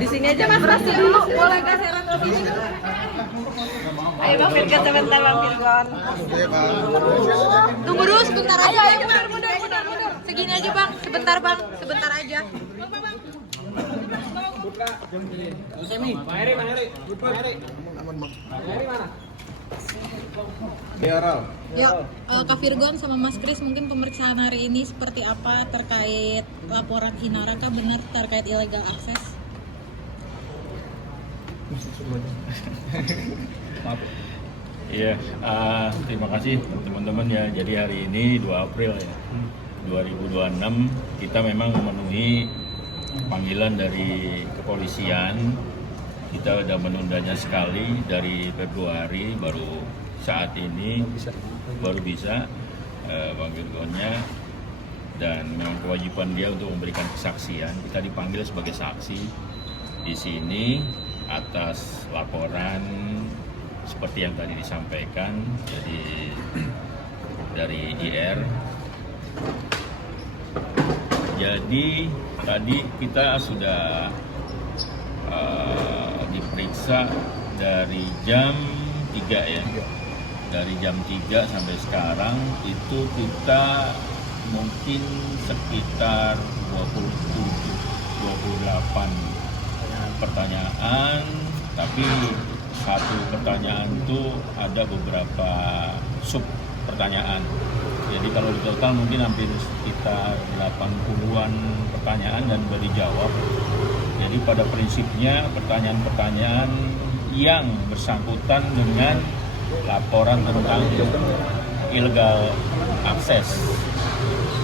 Di sini aja Mas Rasi dulu, boleh nggak saya ke sini? Ayo Bang Virgon sebentar Bang Virgon. Tunggu dulu sebentar aja. Ayo mundur. Segini aja Bang, sebentar aja. Yuk, Kak Virgon sama Mas Kris, mungkin pemeriksaan hari ini seperti apa terkait laporan Inaraka benar terkait illegal akses? Iya, terima kasih teman-teman ya. Jadi hari ini 2 April ya, 2026 kita memang memenuhi panggilan dari kepolisian. Kita sudah menundanya sekali dari Februari, baru saat ini baru bisa Bang Virgonnya, dan memang kewajiban dia untuk memberikan kesaksian. Kita dipanggil sebagai saksi di sini atas laporan seperti yang tadi disampaikan, jadi dari IR. Jadi tadi kita sudah diperiksa dari jam 3 ya. Dari jam 3 sampai sekarang itu kita mungkin sekitar 27-28 pertanyaan, tapi satu pertanyaan itu ada beberapa sub pertanyaan. Jadi kalau di total mungkin hampir sekitar 80-an pertanyaan dan sudah dijawab. Jadi pada prinsipnya pertanyaan-pertanyaan yang bersangkutan dengan laporan tentang illegal akses.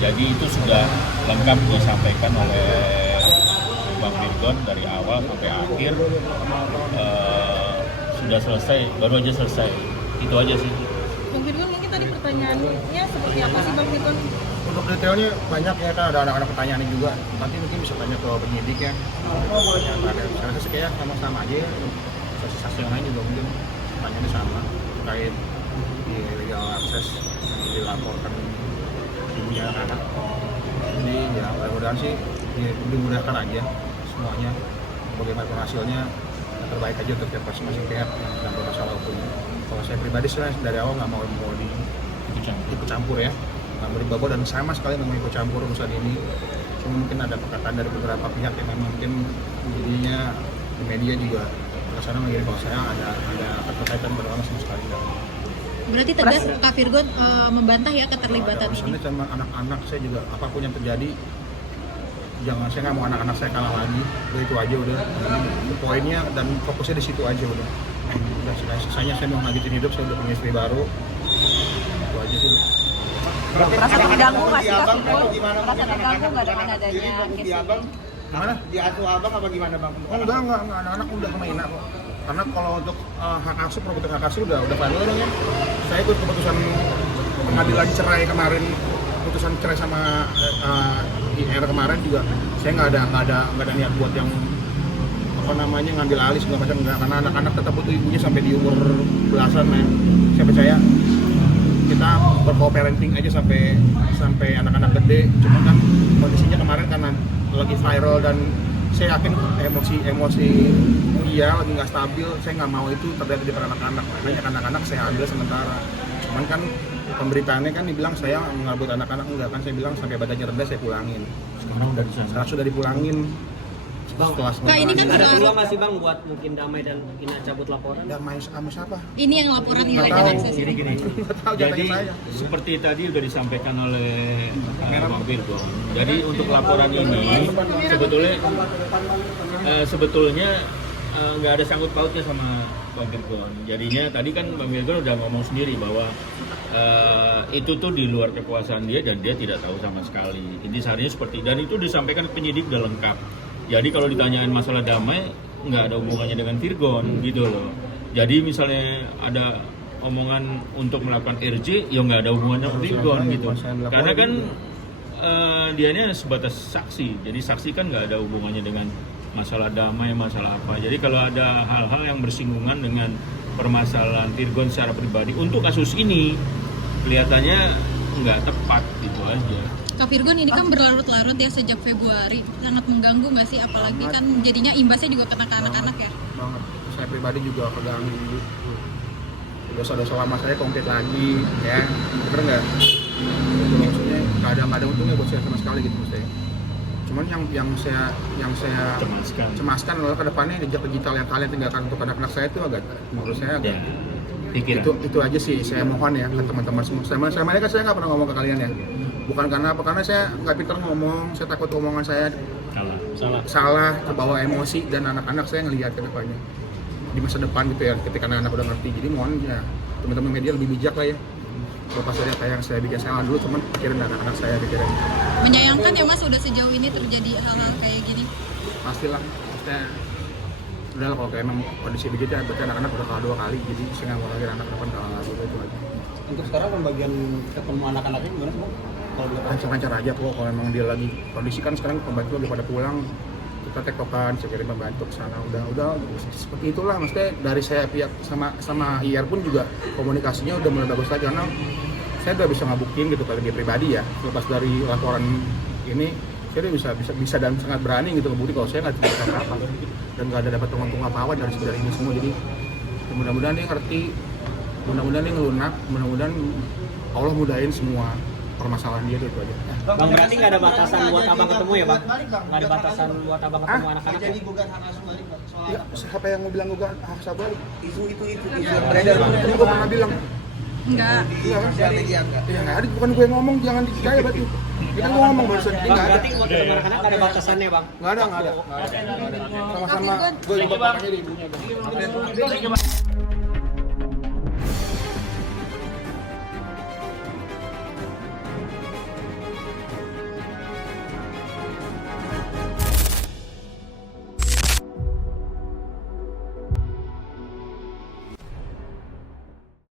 Jadi itu sudah lengkap disampaikan oleh Bang Virgon dari awal sampai akhir. Sudah selesai, baru aja selesai. Itu aja sih. Bang Virgon, mungkin tadi pertanyaannya seperti apa sih Bang Virgon? Untuk detailnya banyak ya, kan ada anak-anak pertanyaan juga. Nanti mungkin bisa tanya ke penyidik ya. Saya rasa kayak sama-sama aja ya. Saksi-saksi yang lain juga mungkin pertanyaannya sama terkait illegal akses yang dilaporkan ibunya anak. Jadi ya mudah-mudahan sih dimudahkan aja semuanya. Bagaimanapun hasilnya yang terbaik aja untuk masing-masing pihak yang sedang bermasalah hukumnya. Kalau saya pribadi sebenarnya dari awal nggak mau ikut campur ya, nggak mau dibawa, dan sama sekali nggak mau ikut campur urusan ini. Cuma mungkin ada perkataan dari beberapa pihak yang memang mungkin jadinya di media juga kesana mengirim bahwa saya ada keterkaitan bersama sama sekali. Berarti tegas Kak Virgon membantah ya keterlibatan ini? Urusannya sama anak-anak saya juga, apapun yang terjadi, jangan, saya nggak mau anak-anak saya kalah lagi. Itu aja udah. Poinnya dan fokusnya di situ aja udah. Sisanya saya mau ngajutin hidup, saya udah punya istri baru. Itu aja sih. Merasa terganggu nggak sih Kak Virgon? Merasa terganggu nggak dengan adanya kes ini? Gimana? Diasuh abang apa gimana bang? Oh enggak, anak-anak udah kemana kok. Karena kalau untuk hak asuh, program hak asuh udah final dong ya. Saya ikut keputusan pengadilan cerai kemarin, keputusan cerai sama IR kemarin juga. Saya nggak ada niat buat yang ngambil alih segala macam, enggak, karena anak-anak tetap butuh ibunya sampai di umur belasan ya. Saya percaya kita berco-parenting aja sampai anak-anak gede. Cuma kan kondisinya kemarin karena lagi viral dan saya yakin emosi dia lagi nggak stabil. Saya nggak mau itu terjadi di anak-anak. Makanya anak-anak saya ambil sementara. Cuman kan pemberitaannya kan dibilang saya ngerebut anak-anak, enggak kan, saya bilang sampai badannya rendah saya pulangin. Sekarang sudah dipulangin. Bang, Kak, ini kan ada juga peluang masih bang buat mungkin damai dan Ina cabut laporan? Damai sama siapa? ini yang laporan illegal akses. Gini. Nggak tahu, Jadi jatahnya saya. seperti tadi sudah disampaikan oleh Bang Virgon. Jadi untuk laporan ini sebetulnya nggak ada sangkut pautnya sama Bang Virgon. Jadinya tadi kan Bang Virgon udah ngomong sendiri bahwa itu tuh di luar kekuasaan dia dan dia tidak tahu sama sekali. Intisarinya seperti, dan itu disampaikan ke penyidik udah lengkap. Jadi kalau ditanyain masalah damai nggak ada hubungannya dengan Virgon gitu loh. Jadi misalnya ada omongan untuk melakukan RJ, ya nggak ada hubungannya dengan Virgon gitu. Karena kan dianya sebatas saksi. Jadi saksi kan nggak ada hubungannya dengan masalah damai, masalah apa. Jadi kalau ada hal-hal yang bersinggungan dengan permasalahan Virgon secara pribadi untuk kasus ini, kelihatannya nggak tepat gitu aja. Kak Virgon, ini kan berlarut-larut ya sejak Februari, sangat mengganggu nggak sih? Apalagi kan jadinya imbasnya juga kena ke anak-anak ya. Banget. Saya pribadi juga keganggu. Dosa-dosa lama saya konkret lagi, ya, bener nggak? Maksudnya nggak ada untungnya buat saya sama sekali gitu maksudnya. Cuman yang saya cemaskan adalah kedepannya jejak digital yang kalian tinggalkan untuk anak-anak saya itu agak, menurut saya agak, itu aja sih saya mohon ya ke teman-teman semua. Saya kan saya nggak pernah ngomong ke kalian ya. Bukan karena apa, karena saya nggak pintar ngomong, saya takut omongan saya salah, kebawa emosi, dan anak-anak saya ngelihat ke depannya di masa depan gitu ya, ketika anak-anak udah ngerti. Jadi mohon ya teman-teman media lebih bijak lah ya, lepas dari apa yang saya bikin salah dulu, cuman pikirin anak-anak saya, pikirin. Menyayangkan ya Mas, udah sejauh ini terjadi hal-hal kayak gini. Pastilah, maksudnya udah lah, kalau kayak emang kondisi begitu ya, berarti anak-anak udah kalah 2 kali, jadi saya nggak mau lagi anak depan kalah lagi, itu aja. Untuk sekarang pembagian ketemu anak-anaknya gimana Bang? Kalau dia Lancar-lancar aja kok, kalau emang dia lagi kondisi kan sekarang pembantu lagi pada pulang, kita tektokan, saya kirim pembantu ke sana, udah seperti itulah. Maksudnya dari saya pihak sama IR pun juga komunikasinya udah mulai bagus lagi, karena saya udah bisa ngebuktiin gitu kalau dia pribadi ya, lepas dari laporan ini saya udah bisa dan sangat berani gitu ngebukti kalau saya nggak terlibat apa-apa dan nggak ada dapat tunggang apa-apa dari ini semua. Jadi mudah-mudahan dia ngerti, mudah-mudahan dia ngelunak, mudah-mudahan Allah mudahin semua permasalahan dia itu aja. Bang, berarti nggak ada batasan buat abang ketemu ya Bang? Nggak ada batasan buat abang ketemu anak-anak ya? Ya, siapa yang mau bilang gugat hak asal balik? Itu Beredar, ini gue pernah bilang. Enggak. Iya kan? Ya nggak ada, bukan gue yang ngomong, jangan dicaya berarti. Kita gue ngomong barusan, ini Bang, nggak ada. berarti buat ketemu anak-anak nggak ada batasannya Bang? Nggak ada. Sama-sama, gue juga pakainya di ibunya.